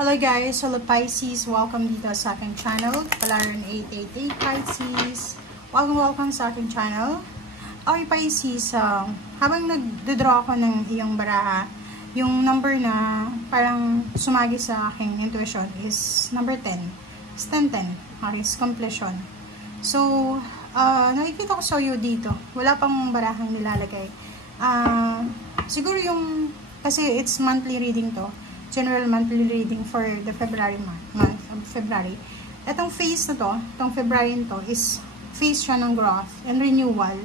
Hello guys, hello Pisces, welcome dito sa aking channel, Palaran 888 Pisces. Welcome sa aking channel. Okay Pisces, habang nagdodraw ako ng iyong baraha, yung number na parang sumagi sa aking intuition is number 10. It's 10-10, is completion. So, nakikita ko sa iyo dito, wala pang barahang nilalagay. Siguro yung, kasi it's monthly reading to, general monthly reading for the February month of February. Itong phase na to, itong February to is phase siya ng growth and renewal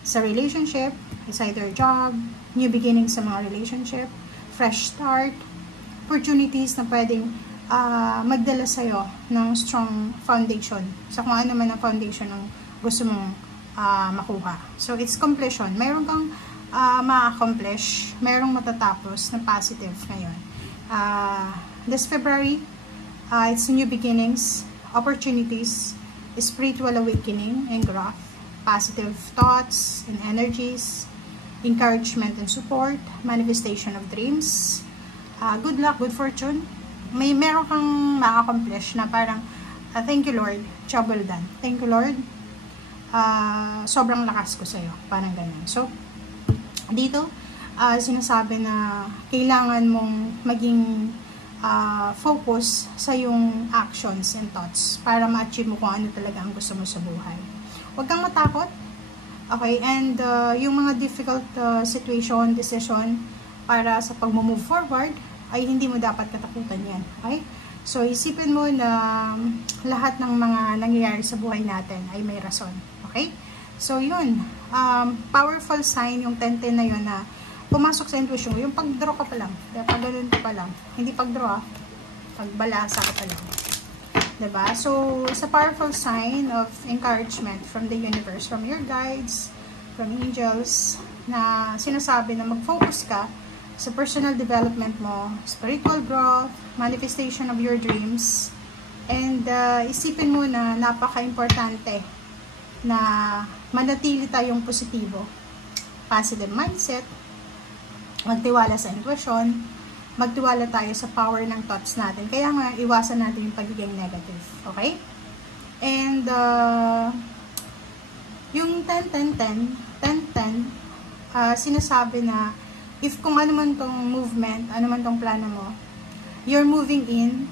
sa relationship, is either job, new beginning sa mga relationship, fresh start, opportunities na pwedeng magdala sa'yo ng strong foundation sa kung ano man ang foundation ng gusto mong makuha. So, it's completion. Mayroon kang ma-accomplish, mayroong matatapos na positive ngayon. This February, it's new beginnings, opportunities, spiritual awakening and growth, positive thoughts and energies, encouragement and support, manifestation of dreams, good luck, good fortune. Meron kang ma-accomplish na parang, thank you Lord, job well done. Thank you Lord, sobrang lakas ko sa'yo. Parang ganyan. So, dito, sinasabi na kailangan mong maging focus sa yung actions and thoughts para ma-achieve mo kung ano talaga ang gusto mo sa buhay. Huwag kang matakot. Okay? And yung mga difficult situation, decision para sa pag-move forward ay hindi mo dapat katakutan yan. Okay? So, isipin mo na lahat ng mga nangyayari sa buhay natin ay may rason. Okay? So, yun. Powerful sign yung 10-10 na yun na pumasok sa intuition mo, yung pag-draw ka pa lang, pag ganun ka pa lang, hindi pag-draw, pagbalasa ka pa lang. Diba? So, it's a powerful sign of encouragement from the universe, from your guides, from angels, na sinasabi na mag-focus ka sa personal development mo, spiritual growth, manifestation of your dreams, and isipin mo na napaka-importante na manatili tayong positibo, positive mindset, magtiwala sa intuition, magtiwala tayo sa power ng thoughts natin. Kaya nga, iwasan natin yung pagiging negative. Okay? And, yung 10-10-10, sinasabi na, if kung ano man tong movement, ano man tong plano mo, you're moving in,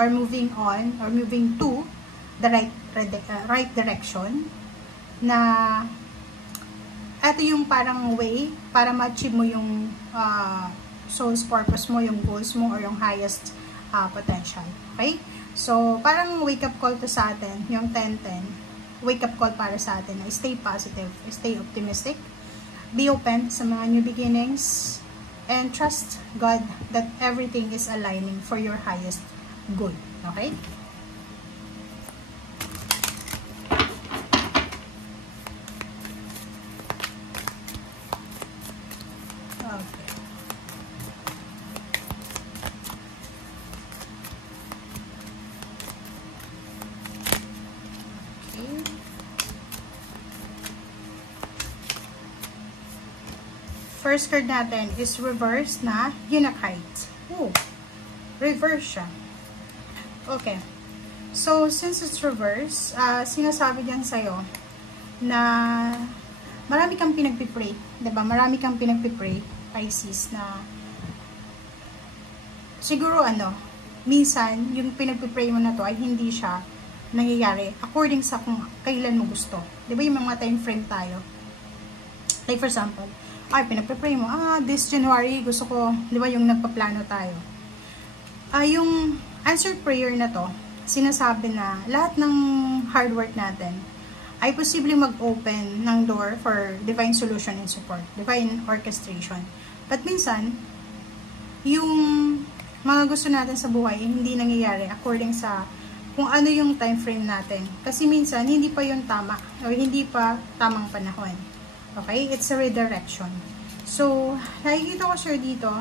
or moving on, or moving to the right direction, na ito yung parang way para ma-achieve mo yung soul's purpose mo, yung goals mo, or yung highest potential. Okay? So, parang wake-up call to sa atin, yung 10-10. Wake-up call para sa atin na stay positive, stay optimistic, be open sa mga new beginnings, and trust God that everything is aligning for your highest good. Okay? First card natin is reverse na Unakite. Oh, reverse siya. Okay. So, since it's reverse, sinasabi diyan sa'yo na marami kang pinagpipray. Diba? Marami kang pinagpipray, Pisces, na siguro minsan, yung pinagpipray mo na to ay hindi siya nangyayari according sa kung kailan mo gusto. Diba yung mga time frame tayo? Like for example, pinagpipray mo, this January, gusto ko, di ba yung nagpaplano tayo. Yung answered prayer na to, sinasabi na lahat ng hard work natin ay posibleng mag-open ng door for divine solution and support, divine orchestration. But minsan, yung mga gusto natin sa buhay, hindi nangyayari according sa kung ano yung time frame natin. Kasi minsan, hindi pa yung tama, o hindi pa tamang panahon. Okay? It's a redirection. So, nakikita ko sir dito,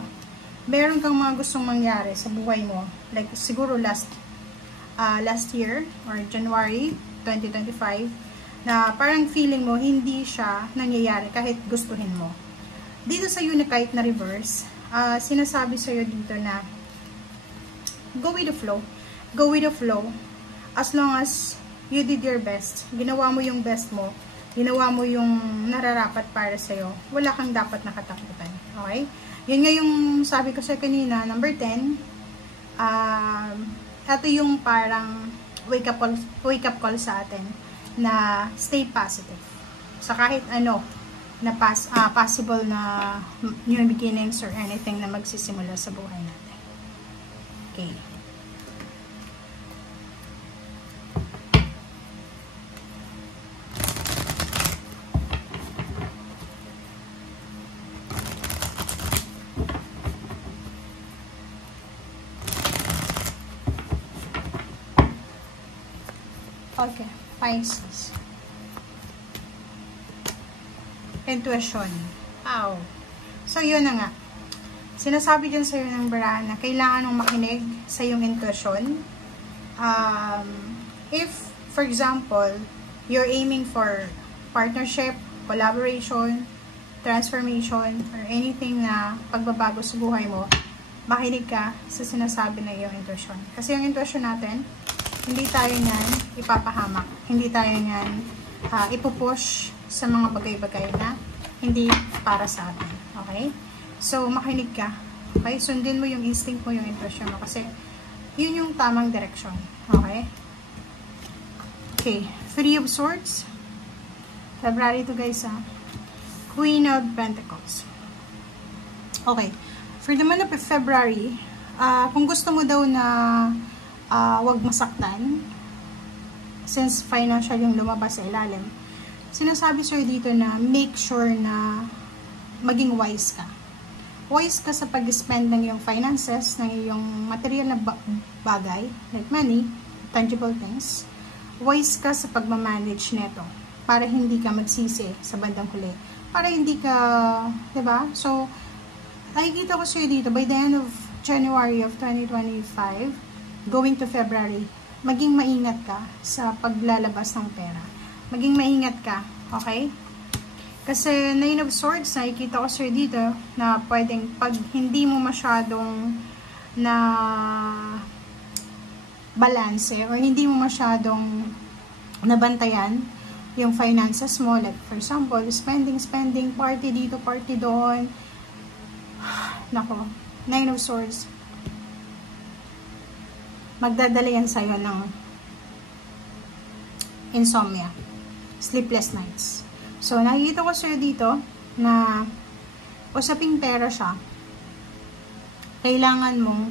meron kang mga gustong mangyari sa buhay mo. Like, siguro last year, or January 2025, na parang feeling mo, hindi siya nangyayari kahit gustuhin mo. Dito sa Unakite na reverse, sinasabi sa'yo dito na go with the flow. Go with the flow. As long as you did your best. Ginawa mo yung best mo. Ginawa mo yung nararapat para sa'yo. Wala kang dapat nakatakutan. Okay? Yun nga yung sabi ko sa kanina, number 10. Ito yung parang wake up call sa atin na stay positive. Sa kahit ano na possible na new beginnings or anything na magsisimula sa buhay natin. Okay. Okay, Pisces. Intuition. Wow. So, yun na nga. Sinasabi dyan sa'yo ng Barahan na kailangan mong makinig sa iyong intuition. If, for example, you're aiming for partnership, collaboration, transformation, or anything na pagbabago sa buhay mo, makinig ka sa sinasabi ng iyong intuition. Kasi yung intuition natin, hindi tayo niyan ipapahamak. Hindi tayo niyan ipupush sa mga bagay-bagay na hindi para sa atin. Okay? So, makinig ka. Okay? Sundin mo yung instinct mo, yung intuition mo. Kasi, yun yung tamang direksyon. Okay? Okay. Three of Swords. February to guys, ha? Queen of Pentacles. Okay. For the month of February, kung gusto mo daw na wag masaktan, since financial yung lumabas sa ilalim, sinasabi sa'yo dito na make sure na maging wise ka. Wise ka sa pag-spend ng iyong finances, ng iyong material na bagay, like money, tangible things. Wise ka sa pagmamanage neto, para hindi ka magsisi sa bandang huli. Para hindi ka, diba? So, nakikita ko sa'yo dito, by the end of January of 2025, going to February, maging maingat ka sa paglalabas ng pera. Maging maingat ka, okay? Kasi Nine of Swords, nakikita ko sir dito na pwedeng pag hindi mo masyadong na balance or hindi mo masyadong nabantayan yung finances mo, like for example, spending, party dito, party doon. Nako, Nine of Swords, magdadala yan sa'yo ng insomnia, sleepless nights. So, nakikita ko sa'yo dito na usaping pera siya. Kailangan mong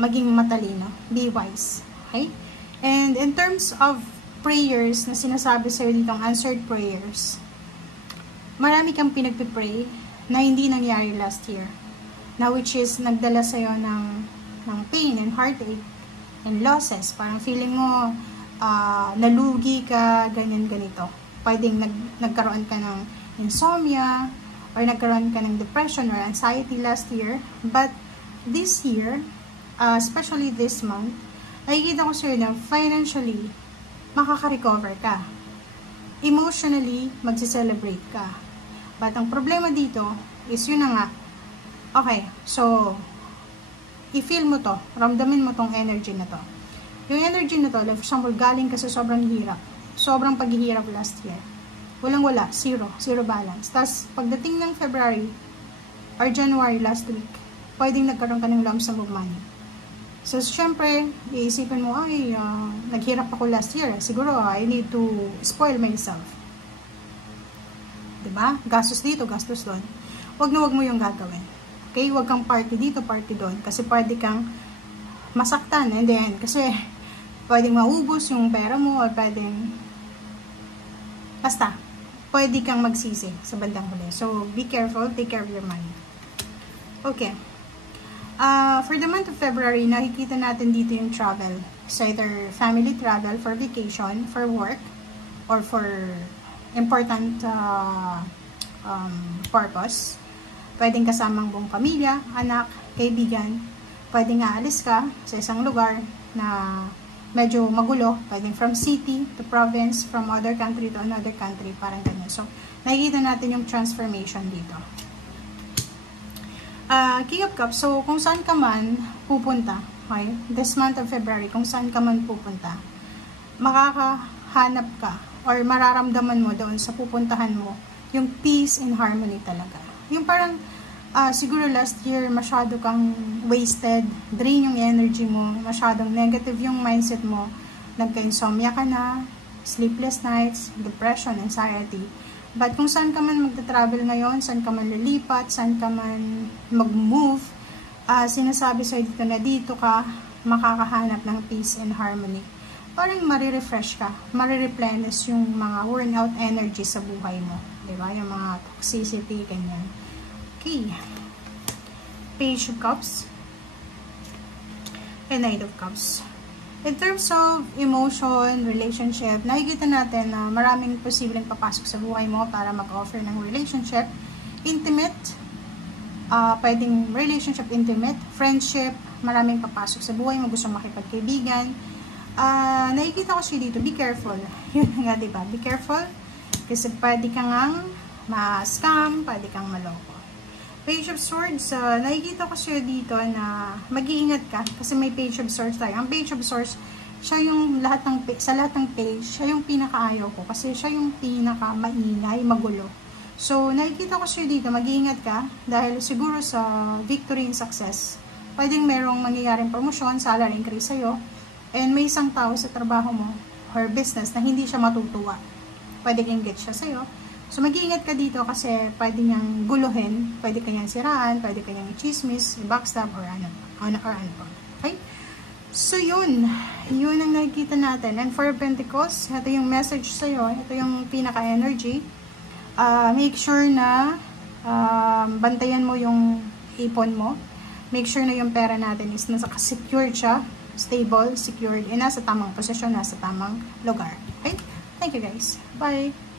maging matalino. Be wise. Okay? And in terms of prayers na sinasabi sa'yo dito, answered prayers, marami kang pinagpipray na hindi nangyari last year. Na which is, nagdala sa'yo ng pain and heartache and losses. Parang feeling mo nalugi ka, ganyan-ganito. Pwedeng nagkaroon ka ng insomnia or nagkaroon ka ng depression or anxiety last year. But this year, especially this month, nakikita ko sa'yo na financially, makaka-recover ka. Emotionally, magsi-celebrate ka. But ang problema dito is yun na nga. Okay, so i-feel mo to, ramdamin mo tong energy na to. Yung energy na to, like for example, galing ka sa sobrang hirap. Sobrang paghihirap last year. Walang-wala, zero balance. Tapos, pagdating ng February or January last week, pwedeng nagkaroon ka ng lump sum of money. So, syempre, iisipin mo, ay, naghirap ako last year. Siguro, I need to spoil myself. Diba? Gastos dito, gastos doon. Wag mo yung gagawin. Okay? Wag kang party dito, party doon. Kasi pwede kang masaktan. And then, kasi pwedeng maubos yung pera mo or pwedeng basta, pwede kang magsisi sa bandang huli. So, be careful. Take care of your money. Okay. For the month of February, nakikita natin dito yung travel. So, either family travel for vacation, for work, or for important purpose. Pwedeng kasamang buong pamilya, anak, kaibigan. Pwedeng aalis ka sa isang lugar na medyo magulo. Pwedeng from city to province, from other country to another country, parang ganyan. So, nakikita natin yung transformation dito. King of Cups, so kung saan ka man pupunta, okay? This month of February, kung saan ka man pupunta, makakahanap ka or mararamdaman mo doon sa pupuntahan mo yung peace and harmony talaga. Yung parang siguro last year masyado kang wasted, drain yung energy mo, masyadong negative yung mindset mo, nagka-insomnia ka na, sleepless nights, depression, anxiety. But kung saan ka man magta-travel ngayon, saan ka man lilipat, saan ka man mag-move, sinasabi sa'yo dito na dito ka makakahanap ng peace and harmony. Parang marirefresh ka, marireplenish yung mga worn out energy sa buhay mo. Diba? Yung mga toxicity, ganyan. Okay. Page of Cups and Knight of Cups. In terms of emotion, relationship, nakikita natin na maraming posibleng papasok sa buhay mo para mag-offer ng relationship. Intimate, pwedeng relationship intimate, friendship, maraming papasok sa buhay mo, gusto makipagkaibigan. Nakikita ko siya dito, be careful. Yun nga, diba? Be careful. Kasi pwede kang ma-scam, pwede kang maloko. Page of Swords, nakikita ko siya dito na mag-iingat ka kasi may Page of Swords tayo. Ang Page of Swords, siya yung sa lahat ng page, siya yung pinakaayaw ko kasi siya yung pinaka-maingay, magulo. So, nakikita ko siya dito, mag-iingat ka dahil siguro sa victory and success, pwedeng merong mangyayaring promotion, salary increase sa'yo, and may isang tao sa trabaho mo or business na hindi siya matutuwa. Pwedeng engage siya sa'yo. So, mag-iingat ka dito kasi pwede niyang guluhin, pwede kanyang siraan, pwede kanyang i-chismis, i-backstab, or ano. Okay? So, yun ang nakikita natin. And for Pentacles, ito yung message sa'yo, ito yung pinaka-energy. Make sure na bantayan mo yung ipon mo. Make sure na yung pera natin is nasa secured siya, stable, secured, and nasa tamang posisyon, nasa tamang lugar. Okay? Thank you guys. Bye!